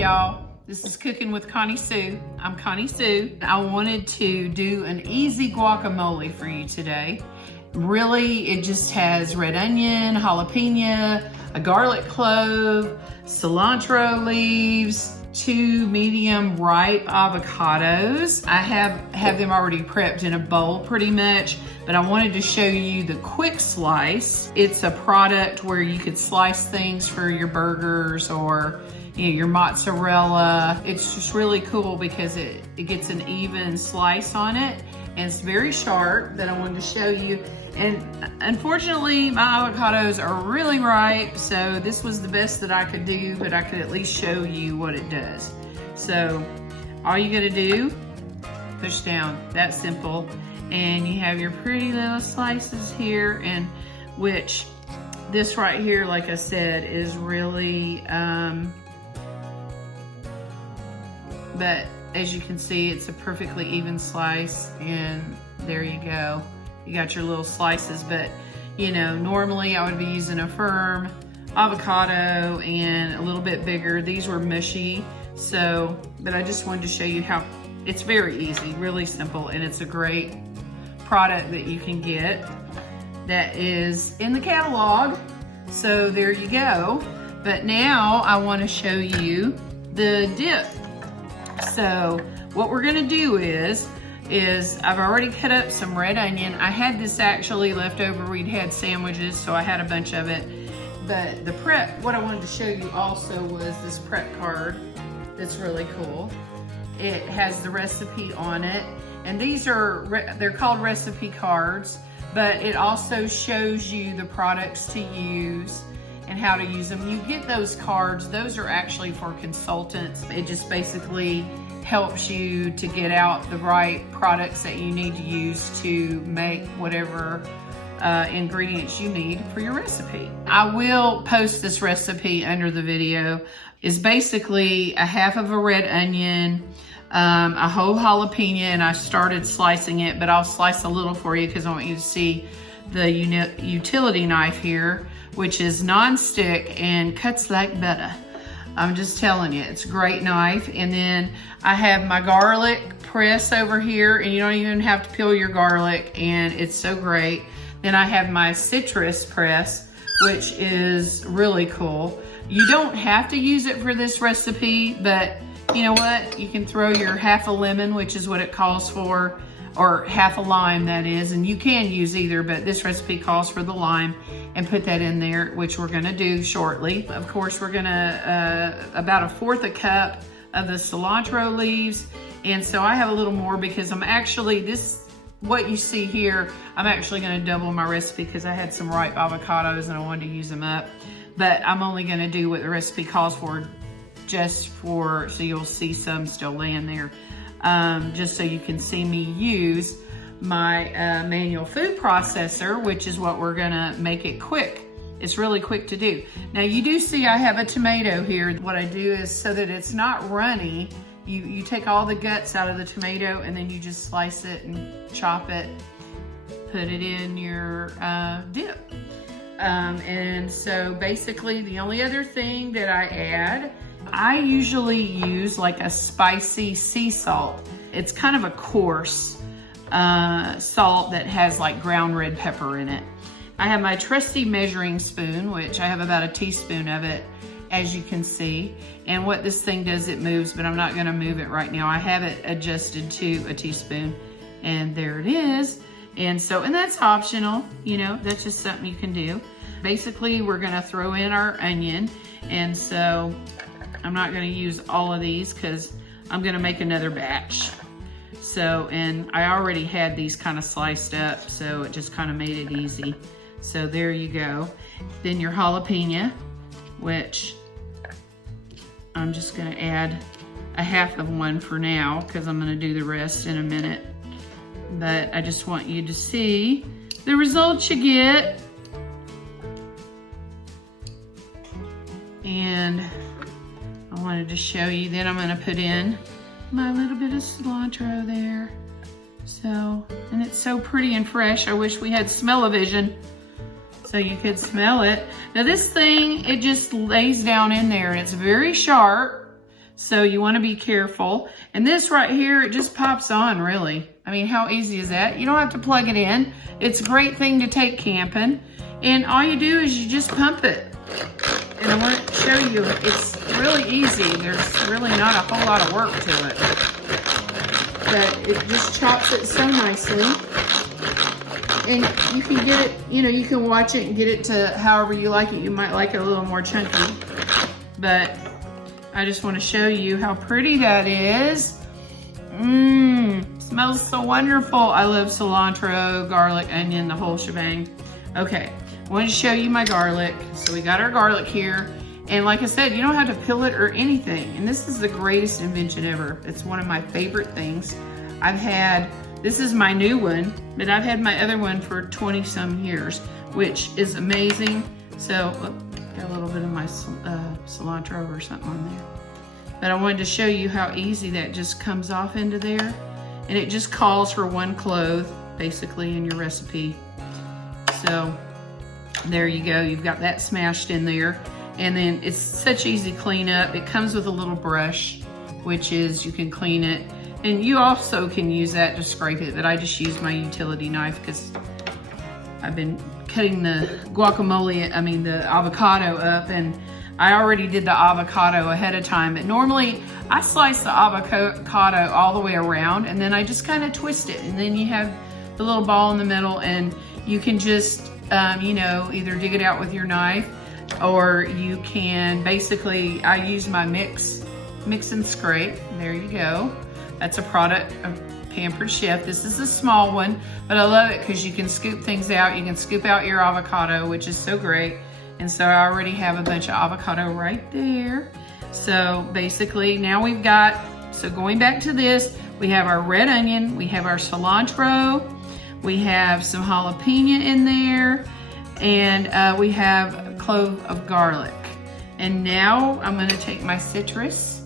y'all. This is Cooking with Connie Sue. I'm Connie Sue. I wanted to do an easy guacamole for you today. Really, it just has red onion, jalapeno, a garlic clove, cilantro leaves, 2 medium ripe avocados. I have them already prepped in a bowl pretty much, but I wanted to show you the quick slice. It's a product where you could slice things for your burgers or your mozzarella. It's just really cool because it gets an even slice on it, and it's very sharp that I wanted to show you. And unfortunately, my avocados are really ripe, so this was the best that I could do, but I could at least show you what it does. So all you gotta do, push down, that's simple. And you have your pretty little slices here, and which this right here, like I said, is really, but as you can see, it's a perfectly even slice, and there you go. You got your little slices, but you know, normally I would be using a firm avocado and a little bit bigger. These were mushy, so, but I just wanted to show you how it's very easy, really simple, and it's a great product that you can get that is in the catalog. So there you go. But now I want to show you the dip. So what we're gonna do is I've already cut up some red onion. I had this actually left over. We'd had sandwiches, so I had a bunch of it. But the prep, what I wanted to show you also was this prep card that's really cool. It has the recipe on it. And these are, they're called recipe cards, but it also shows you the products to use and how to use them. You get those cards, those are actually for consultants. It just basically helps you to get out the right products that you need to use to make whatever ingredients you need for your recipe. I will post this recipe under the video. It's basically a half of a red onion, a whole jalapeno, and I started slicing it, but I'll slice a little for you because I want you to see the utility knife here, which is non-stick and cuts like butter. I'm just telling you, it's a great knife. And then I have my garlic press over here, and you don't even have to peel your garlic, and it's so great. Then I have my citrus press, which is really cool. You don't have to use it for this recipe, but you know what? You can throw your half a lemon, which is what it calls for, or half a lime, that is, and you can use either, but this recipe calls for the lime, and put that in there, which we're gonna do shortly. Of course, we're gonna, about 1/4 cup of the cilantro leaves, and so I have a little more because I'm actually, what you see here, I'm actually gonna double my recipe because I had some ripe avocados and I wanted to use them up, but I'm only gonna do what the recipe calls for, just for, so you'll see some still laying there. Just so you can see me use my manual food processor, which is what we're gonna make it quick. It's really quick to do. Now you do see I have a tomato here. What I do is, so that it's not runny, you take all the guts out of the tomato and then you just slice it and chop it, put it in your dip. And so basically the only other thing that I add, I usually use like a spicy sea salt. It's kind of a coarse salt that has like ground red pepper in it. I have my trusty measuring spoon, which I have about a teaspoon of it, as you can see. And what this thing does, it moves, but I'm not gonna move it right now. I have it adjusted to a teaspoon, and there it is. And so, and that's optional, you know, that's just something you can do. Basically, we're gonna throw in our onion, and so I'm not gonna use all of these because I'm gonna make another batch. So, and I already had these kind of sliced up, so it just kind of made it easy. So there you go. Then your jalapeno, which I'm just gonna add a half of one for now because I'm gonna do the rest in a minute. But I just want you to see the results you get. And I wanted to show you, then I'm gonna put in my little bit of cilantro there. So, and it's so pretty and fresh. I wish we had smell-o-vision so you could smell it. Now this thing, it just lays down in there and it's very sharp. So you want to be careful. And this right here, it just pops on, really. I mean, how easy is that? You don't have to plug it in. It's a great thing to take camping. And all you do is you just pump it. And I want to show you, it's really easy. There's really not a whole lot of work to it. But it just chops it so nicely. And you can get it, you know, you can watch it and get it to however you like it. You might like it a little more chunky. But I just want to show you how pretty that is. Smells so wonderful. I love cilantro, garlic, onion, the whole shebang. Okay, I wanted to show you my garlic. So we got our garlic here. And like I said, you don't have to peel it or anything. And this is the greatest invention ever. It's one of my favorite things. This is my new one, but I've had my other one for 20 some years, which is amazing. So, got a little bit of my cilantro or something on there. But I wanted to show you how easy that just comes off into there. And it just calls for one clove, basically, in your recipe. So, there you go. You've got that smashed in there. And then it's such easy cleanup. It comes with a little brush, which is you can clean it. And you also can use that to scrape it, but I just use my utility knife because I've been cutting the the avocado up, and I already did the avocado ahead of time. But normally I slice the avocado all the way around, and then I just kind of twist it. And then you have the little ball in the middle, and you can just, you know, either dig it out with your knife, or you can basically, I use my mix and scrape. There you go. That's a product of Pampered Chef. This is a small one, but I love it because you can scoop things out. You can scoop out your avocado, which is so great. And so I already have a bunch of avocado right there. So basically now we've got, so going back to this, we have our red onion, we have our cilantro, we have some jalapeno in there, and we have a clove of garlic. And now I'm gonna take my citrus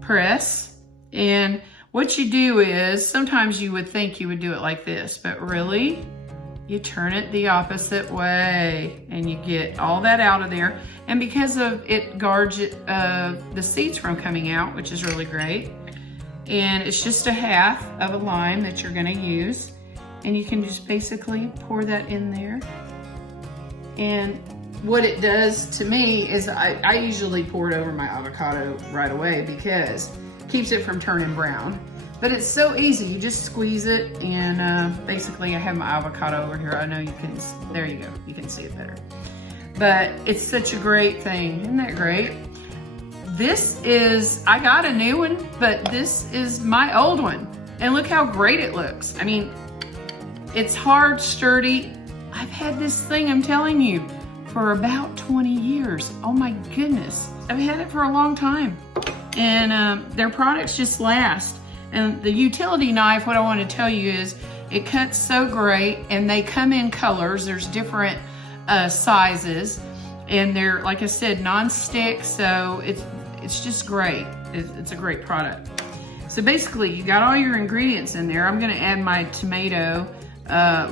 press. And what you do is, sometimes you would think you would do it like this, but really, you turn it the opposite way and you get all that out of there. And because of it guards the seeds from coming out, which is really great. And it's just a half of a lime that you're gonna use. And you can just basically pour that in there. And what it does to me is I usually pour it over my avocado right away because keeps it from turning brown. But it's so easy. You just squeeze it, and basically I have my avocado over here. I know you can, there you go. You can see it better. But it's such a great thing. Isn't that great? This is, I got a new one, but this is my old one. And look how great it looks. I mean, it's hard, sturdy. I've had this thing, I'm telling you, for about 20 years. Oh my goodness. I've had it for a long time. And their products just last. And the utility knife, what I want to tell you is, it cuts so great, and they come in colors. There's different sizes, and they're, like I said, non-stick, so it's just great. It's a great product. So basically, you got all your ingredients in there. I'm gonna add my tomato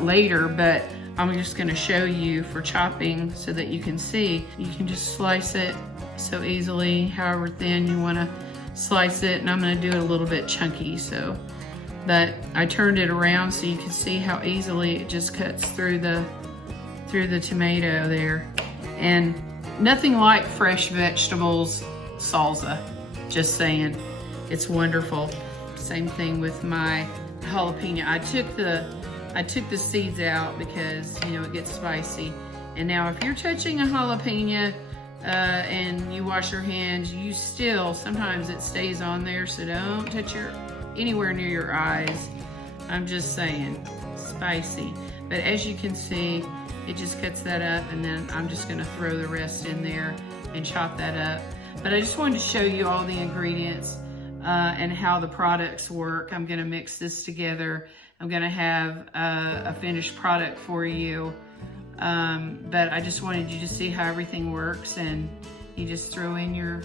later, but I'm just gonna show you for chopping so that you can see. You can just slice it so easily, however thin you wanna slice it, and I'm gonna do it a little bit chunky, so. But I turned it around so you can see how easily it just cuts through the tomato there. And nothing like fresh vegetables salsa, just saying. It's wonderful. Same thing with my jalapeno. I took the seeds out because, you know, it gets spicy. And now if you're touching a jalapeno and you wash your hands, you still, sometimes it stays on there, so don't touch anywhere near your eyes. I'm just saying, spicy. But as you can see, it just cuts that up, and then I'm just gonna throw the rest in there and chop that up. But I just wanted to show you all the ingredients and how the products work. I'm gonna mix this together. I'm gonna have a finished product for you. But I just wanted you to see how everything works, and you just throw in your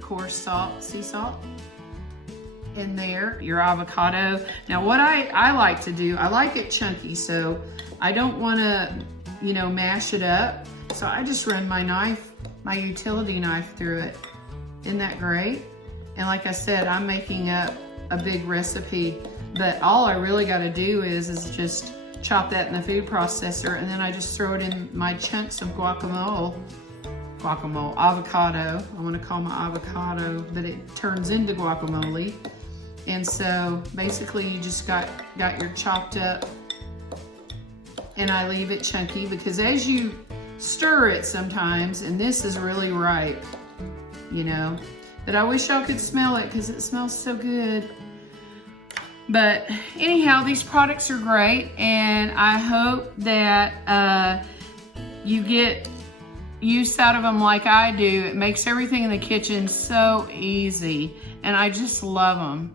coarse salt, sea salt in there, your avocado. Now what I like to do, I like it chunky, so I don't wanna, you know, mash it up. So I just run my knife, my utility knife through it. Isn't that great? And like I said, I'm making up a big recipe, but all I really got to do is just chop that in the food processor, and then I just throw it in my chunks of avocado. I want to call my avocado, but it turns into guacamole. And so basically you just got your chopped up, and I leave it chunky because as you stir it sometimes, and this is really ripe, you know, but I wish y'all could smell it because it smells so good. But anyhow, these products are great, and I hope that you get use out of them like I do. It makes everything in the kitchen so easy, and I just love them.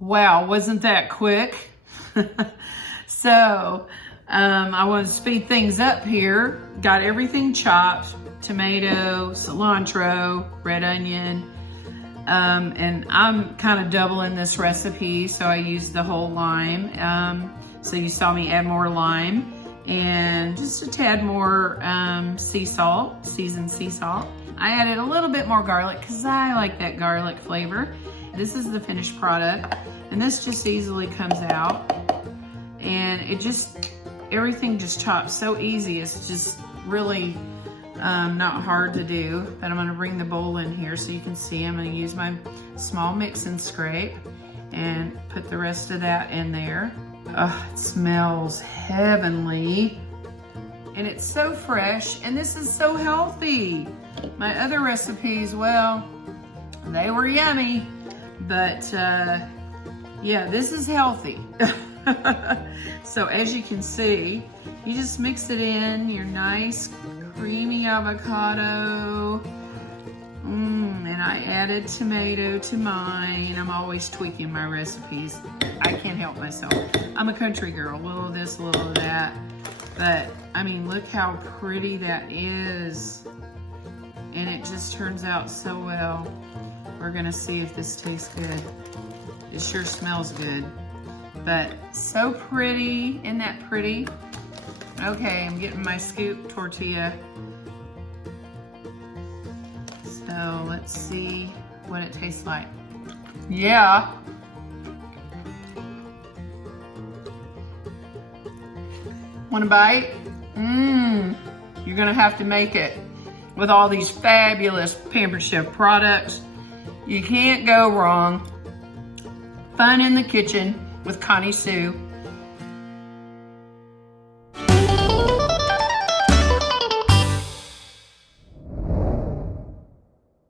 Wow, wasn't that quick? So, I want to speed things up here. Got everything chopped, tomato, cilantro, red onion, and I'm kind of doubling this recipe, so I used the whole lime. So you saw me add more lime and just a tad more sea salt, seasoned sea salt. I added a little bit more garlic because I like that garlic flavor. This is the finished product, and this just easily comes out, and it just, everything just chops so easy. It's just really not hard to do. But I'm gonna bring the bowl in here so you can see. I'm gonna use my small mix and scrape and put the rest of that in there. Oh, it smells heavenly, and it's so fresh, and this is so healthy. My other recipes, well, they were yummy, but yeah, this is healthy. So as you can see, you just mix it in, your nice creamy avocado. And I added tomato to mine. I'm always tweaking my recipes. I can't help myself. I'm a country girl, a little of this, a little of that. But I mean, look how pretty that is. And it just turns out so well. We're gonna see if this tastes good. It sure smells good, but so pretty. Isn't that pretty? Okay, I'm getting my scoop tortilla. So let's see what it tastes like. Yeah. Want a bite? You're gonna have to make it with all these fabulous Pampered Chef products. You can't go wrong. Fun in the kitchen with Connie Sue.